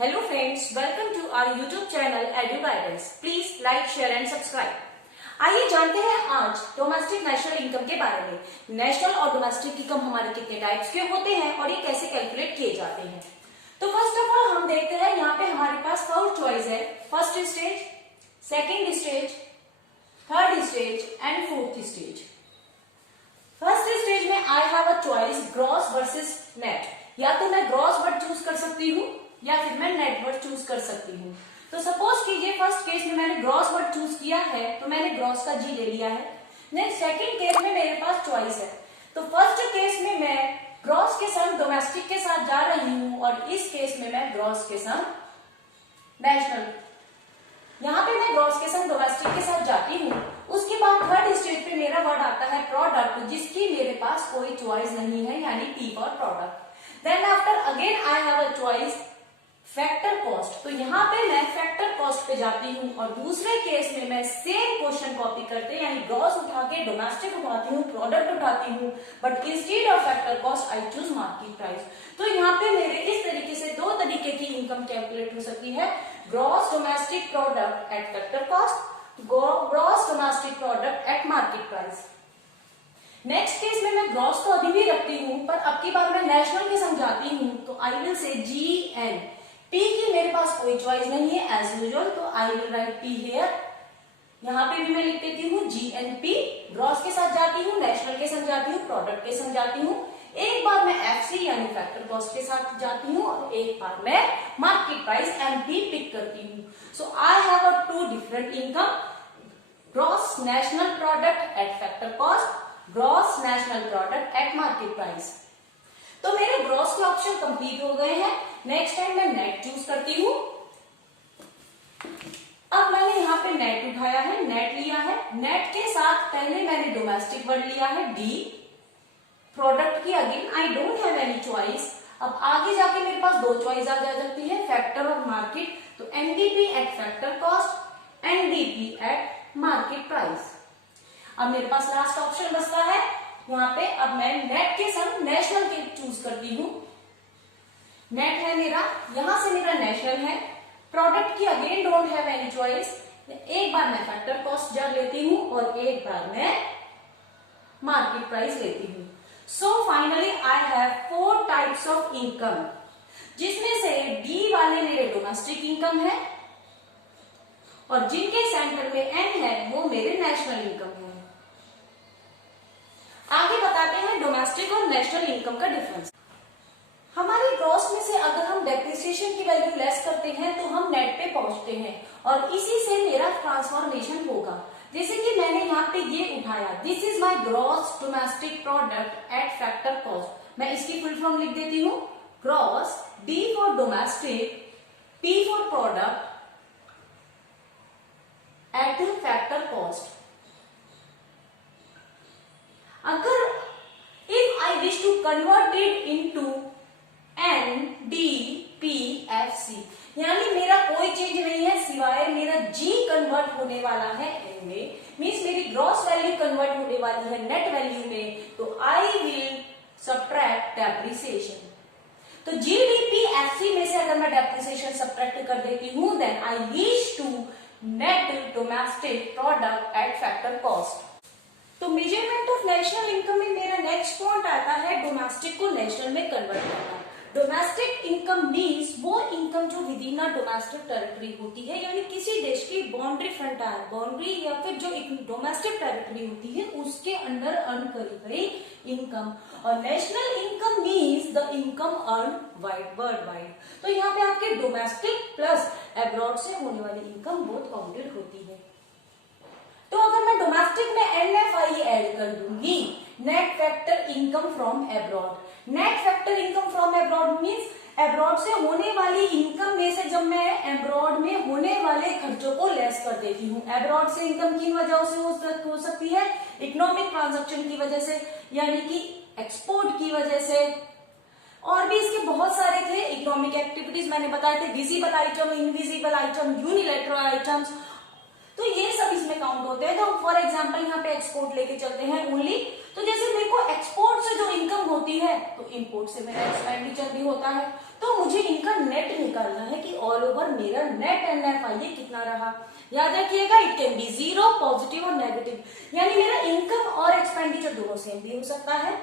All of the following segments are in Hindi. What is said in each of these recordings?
Hello friends, welcome to our YouTube channel Edu Guidance. Please like, share and subscribe. आइए जानते हैं आज डोमेस्टिक नेशनल इनकम के बारे में। नेशनल और डोमेस्टिक इनकम हमारे कितने टाइप्स के होते हैं और ये कैसे कैलकुलेट किए जाते हैं। तो फर्स्ट ऑफ ऑल हम देखते हैं यहाँ पे हमारे पास 4 चॉइस है। First stage, second stage, third stage and fourth stage. First stage में I have a choice gross versus net. या तो मैं ग्रॉस वर्ड चूज कर सकती हूँ या फिर मैं नेट वर्ड चूज कर सकती हूँ। तो सपोज कीजिए फर्स्ट केस में मैंने ग्रॉस वर्ड चूज किया है तो मैंने ग्रॉस का जी ले लिया है। नेक्स्ट सेकंड केस में मेरे पास चॉइस है। तो फर्स्ट केस में मैं ग्रॉस के संग डोमेस्टिक के साथ जा रही हूँ और इस केस में मैं ग्रॉस के संग नेशनल, यहाँ पे मैं ग्रॉस के संग डोमेस्टिक के साथ जाती हूँ। उसके बाद थर्ड स्टेज पे मेरा वर्ड आता है प्रोडक्ट, जिसकी मेरे पास कोई चॉइस नहीं है, यानी P for product. Then after again I have a choice factor cost. तो यहाँ पे मैं फैक्टर कॉस्ट पे जाती हूँ और दूसरे केस में मैं सेम क्वेश्चन कॉपी करते यानी ग्रॉस उठा के डोमेस्टिक उठाती हूँ, प्रोडक्ट उठाती हूँ, but instead of factor cost I choose market price. तो यहाँ पे मेरे इस तरीके से 2 तरीके की इनकम कैलकुलेट हो सकती है। Gross domestic product at factor cost, gross domestic product at market price. Next case में मैं ग्रॉस तो अभी भी रखती हूँ, पर अब की बार मैं नेशनल के संग जाती हूँ तो I will say GN। P की मेरे पास कोई चॉइस नहीं है एज यूजुअल, तो I will write P here. यहाँ पे भी मैं लिख देती हूँ GNP। ग्रॉस के साथ जाती हूँ, नेशनल के संग जाती हूँ, प्रोडक्ट के संग जाती हूँ। एक बार मैं FC यानी फैक्टर कॉस्ट के साथ जाती हूँ और एक बार मैं मार्केट प्राइस MP पिक करती हूँ। So I have a 2 different income, gross national product at factor cost, gross national product at market price. तो मेरे ग्रॉस के ऑप्शन कंप्लीट हो गए हैं। नेक्स्ट टाइम मैं नेट चूज करती हूँ। अब मैंने यहाँ पे नेट उठाया है, नेट लिया है। नेट के साथ पहले मैंने डोमेस्टिक वर्ड लिया है D। प्रोडक्ट की again I don't have any choice. अब आगे जाके मेरे पास 2 चॉइस आ जाती है, फैक्टर और मार्केट। तो NDP eight factor cost, NDP eight market price. अब मेरे पास लास्ट ऑप्शन बचता है यहाँ पे। अब मैं नेट के संग नेशनल के चूज करती हूँ। नेट है मेरा, यहां से मेरा नेशनल है। प्रोडक्ट की again don't have any choice. एक बार मैं फैक्टर कॉस्ट जब लेती हूँ और एक बार मैं मार्केट प्राइस लेती हूँ। So finally I have 4 types of income, जिसमें से डी वाले मेरे डोमेस्टिक इनकम है और जिनके सेंटर में N है वो मेरे नेशनल इनकम है। आगे बताते हैं डोमेस्टिक और नेशनल इनकम का डिफरेंस। हमारी ग्रॉस में से अगर हम डेप्रिसिएशन की वैल्यू लेस करते हैं तो हम नेट पे पहुंचते हैं और इसी से मेरा ट्रांसफॉर्मेशन होगा। जैसे कि मैंने यहाँ पे ये उठाया, this is my gross domestic product at factor cost. मैं इसकी फुल फॉर्म लिख देती हूँ, gross D for domestic, P for product at factor cost. अगर if I wish to convert it into NDPFC, यानी मेरा कोई चेंज नहीं है सिवाय मेरा G कन्वर्ट होने वाला है N में, मीन्स मेरी ग्रॉस वैल्यू कन्वर्ट होने वाली है नेट वैल्यू में, तो आई विल सब्ट्रैक्ट डेप्रिसिएशन। तो GDPFC में से अगर मैं डेप्रिसिएशन सब्ट्रैक्ट कर देती हूँ then I reach to net domestic product at factor cost. तो मेजरमेंट ऑफ नेशनल इनकम में मेरा नेक्स्ट पॉइंट आता है डोमेस्टिक को नेशनल में कन्वर्ट करना। डोमेस्टिक इनकम मीन्स वो इनकम जो with in a domestic territory होती है, यानी किसी देश की बाउंड्री फ्रंटायर बाउंड्री या फिर जो डोमेस्टिक टेरिटरी होती है उसके अंडर अर्न करी गई इनकम। और national income means the income earn world wide. तो यहाँ पे आपके डोमेस्टिक प्लस अब्रॉड से होने वाली इनकम बहुत काउंटेड होती है। तो अगर मैं डोमेस्टिक में NFI ऐड कर दूंगी, net factor income from abroad. Net factor income from abroad means abroad से होने वाली इनकम में से जब मैं अब्रॉड में होने वाले खर्चों को लेस कर देती हूँ। अब्रॉड से इनकम किन वजहों से हो सकती है? इकोनॉमिक ट्रांजैक्शन की वजह से, यानी कि एक्सपोर्ट की वजह से, और भी इसके बहुत सारे थे इकोनॉमिक एक्टिविटीज मैंने बताए थे, visible item, invisible item, unilateral items, तो ये सब इसमें काउंट होते हैं। तो फॉर एग्जांपल यहाँ पे एक्सपोर्ट लेके चलते हैं ओनली, तो जैसे मेरे को एक्सपोर्ट से जो इनकम होती है तो इंपोर्ट से मेरा एक्सपेंडिचर भी होता है, तो मुझे इनका नेट निकालना है कि ऑल ओवर मेरा नेट NFIA कितना रहा। याद रखिएगा, it can be zero, positive और नेगेटिव, यानी मेरा इनकम और एक्सपेंडिचर दोनों सेम भी हो सकता है।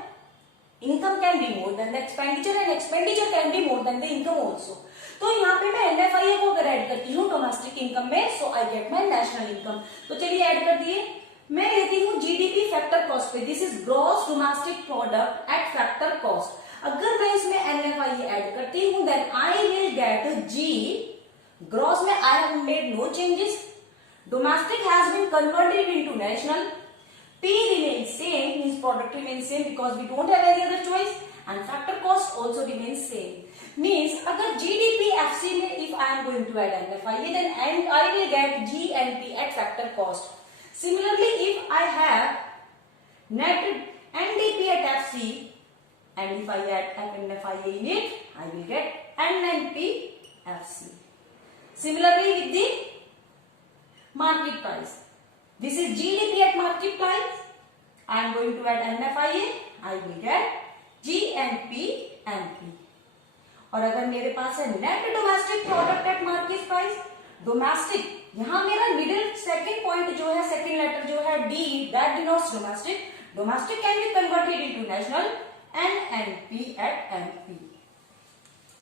Income can be more than the expenditure and expenditure can be more than the income also. तो यहाँ पे मैं NFIA को अगर ऐड करती हूँ डोमेस्टिक इनकम में, so I get my national income. तो चलिए ऐड कर दिए। मैं लेती हूँ GDP फैक्टर कॉस्ट पे, this is gross domestic product at factor cost. अगर मैं इसमें NFIA ऐड करती हूँ then I will get G, gross में I have made no changes, domestic has been converted into national, P remains same, means product remains same because we don't have any other choice, and factor cost also remains same. Means अगर GDP FC में if I am going to add NFIA then I will get G and P at factor cost. Similarly, if I have net NDP at FC and if I add NFIA in it, I will get NNP FC. Similarly with the market price. This is GDP at market price. I am going to add NFIA. I will get GNP NP. और अगर मेरे पास है net domestic product at market price, domestic, यहां मेरा मिडिल सेकंड पॉइंट जो है, सेकंड लेटर जो है D, that denotes domestic. Domestic can be converted into national and NP at MP।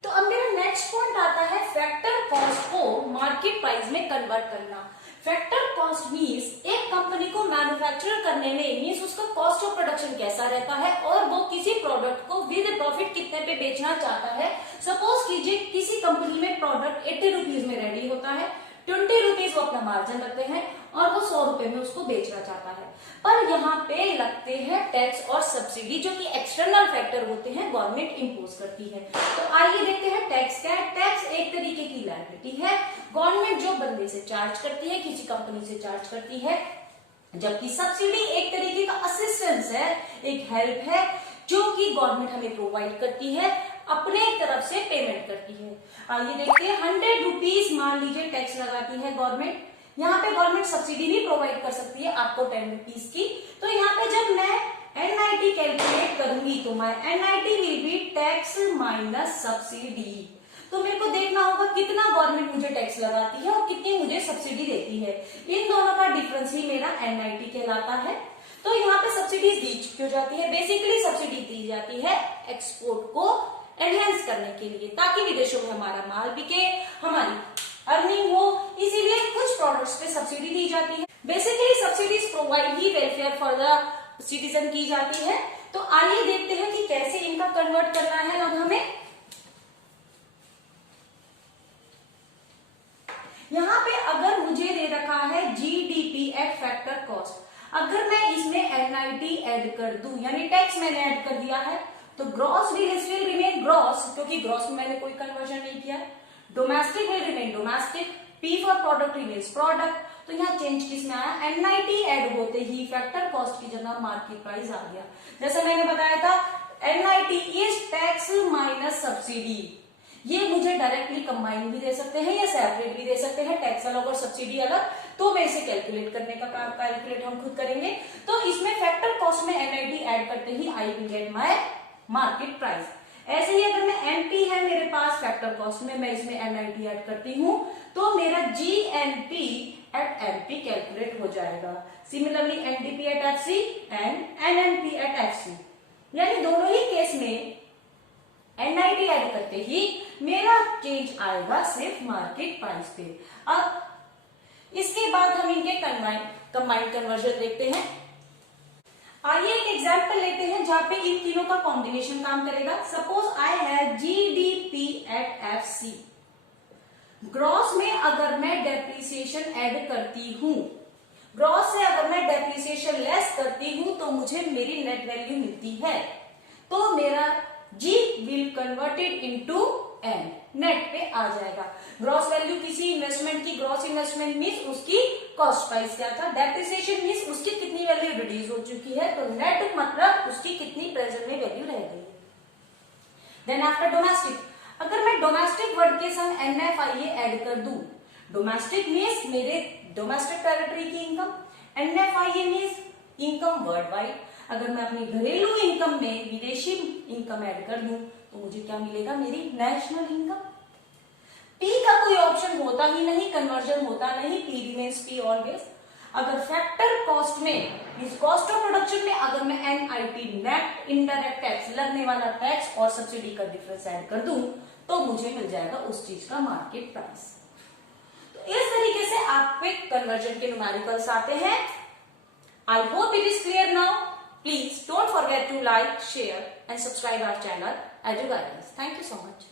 तो अब मेरा नेक्स्ट पॉइंट आता है फैक्टर कॉस्ट को मार्केट प्राइस में कन्वर्ट करना। फैक्टर कॉस्ट मीन्स एक कंपनी को मैन्युफैक्चर करने में मीन्स उसका कॉस्ट ऑफ प्रोडक्शन कैसा रहता है और वो किसी प्रोडक्ट को विद प्रॉफिट कितने पे बेचना चाहता है। सपोज कीजिए किसी कंपनी में प्रोडक्ट 80 रुपीज में रेडी होता है, 20 रुपीज वो अपना मार्जिन रखते हैं और वो 100 रुपए में उसको बेचना चाहता है, पर यहाँ पे लगते हैं टैक्स और सब्सिडी जो कि एक्सटर्नल फैक्टर होते हैं, गवर्नमेंट इंपोज करती है। तो आइए देखते हैं टैक्स क्या है। टैक्स एक तरीके की लायबिलिटी है, गवर्नमेंट जो बंदे से चार्ज करती है, किसी कंपनी से चार्ज करती है, जबकि सब्सिडी एक तरीके का असिस्टेंस है, एक हेल्प है जो कि गवर्नमेंट हमें प्रोवाइड करती है, अपने तरफ से पेमेंट करती है। आइए देखते हैं 100 रुपीज मान लीजिए टैक्स लगाती है गवर्नमेंट, यहाँ पे गवर्नमेंट सब्सिडी भी प्रोवाइड कर सकती है आपको 10 रुपीज की। तो यहाँ पे जब मैं NIT कैलकुलेट करूंगी तो माई NIT will be tax minus subsidy. तो मेरे को देखना होगा कितना गवर्नमेंट मुझे टैक्स लगाती है और कितनी मुझे सब्सिडी देती है, इन दोनों का डिफरेंस ही मेरा NIT कहलाता है। तो यहाँ पे सब्सिडी दी क्यों जाती है? बेसिकली सब्सिडी दी जाती है एक्सपोर्ट को एनहेंस करने के लिए, ताकि विदेशों में हमारा माल बिके, हमारी अर्निंग हो, इसीलिए कुछ प्रोडक्ट्स पे सब्सिडी दी जाती है। Basically subsidies provide he welfare for the citizen की जाती है। तो आइए देखते हैं कि कैसे इनका कन्वर्ट करना है अब हमें। यहाँ पे अगर मुझे दे रखा है GDP एट फैक्टर कॉस्ट, अगर मैं इसमें NIT ऐड कर दूं, यानी टैक्स मैंने ऐड कर दिया है, तो ग्रॉस विल रिमेन ग्रॉस, क्योंकि ग्रॉस में मैंने कोई कन्वर्जन नहीं किया। Domestic will remain domestic, P for product remains product. तो यहाँ चेंज किसमें आया? NIT ऐड होते ही फैक्टर कॉस्ट की जगह मार्केट प्राइस आ गया। जैसे मैंने बताया था NIT is tax minus subsidy, ये मुझे डायरेक्टली कंबाइन भी दे सकते हैं या सेपरेट भी दे सकते हैं, टैक्स अलग और सब्सिडी अलग। तो मैं इसे कैलकुलेट करने का काम, कैलकुलेट हम खुद करेंगे। तो इसमें फैक्टर कॉस्ट में NIT ऐड करते ही I will get my market price. ऐसे ही अगर मैं MP है मेरे पास फैक्टर कॉस्ट में, मैं इसमें NIT ऐड करती हूँ तो मेरा GNP एट MP कैलकुलेट हो जाएगा। Similarly NDP at FC and NNP at FC, यानी दोनों ही केस में NIT ऐड करते ही मेरा चेंज आएगा सिर्फ मार्केट प्राइस पे। अब इसके बाद हम इनके कंबाइंड कन्वर्जन देखते हैं। आइए एक एग्जांपल लेते हैं जहां पे इन तीनों का कॉम्बिनेशन काम करेगा। Suppose I have GDP at FC, gross में अगर मैं डेप्रिसिएशन ऐड करती हूं, ग्रॉस से अगर मैं डेप्रिसिएशन लेस करती हूं तो मुझे मेरी नेट वैल्यू मिलती है। तो मेरा G will converted into N, net पे आ जाएगा। ग्रॉस वैल्यू किसी इन्वेस्टमेंट की, ग्रॉस इन्वेस्टमेंट मीन्स उसकी कॉस्ट प्राइस क्या था, डेप्रिसिएशन मीन्स उसकी कितनी वैल्यू रिड्यूस हो चुकी है, तो नेट मतलब उसकी कितनी प्रेजेंट में वैल्यू रह गई। देन आफ्टर डोमेस्टिक, अगर मैं डोमेस्टिक वर्ड के संग NFIA ऐड कर दूं, डोमेस्टिक मीन्स मेरे डोमेस्टिक टेरिटरी की income, NFIA means income world wide. अगर मैं अपनी घरेलू इनकम में विदेशी इनकम ऐड कर दूं तो मुझे क्या मिलेगा, मेरी नेशनल इनकम। पी का कोई ऑप्शन होता ही नहीं, कन्वर्जन होता नहीं, पी रिमेन्स पी ऑलवेज। अगर फैक्टर कॉस्ट में, कॉस्ट ऑफ प्रोडक्शन में अगर मैं एनआईटी नेट इनडायरेक्ट टैक्स, लगने वाला टैक्स और सब्सिडी का डिफरेंस ऐड कर दूं तो मुझे मिल जाएगा उस चीज का मार्केट प्राइस। तो इस तरीके से आप पे कन्वर्जन के न्यूमेरिकल्स आते हैं। I hope it is clear now. Please don't forget to like, share and subscribe our channel EduGuidance. Thank you so much.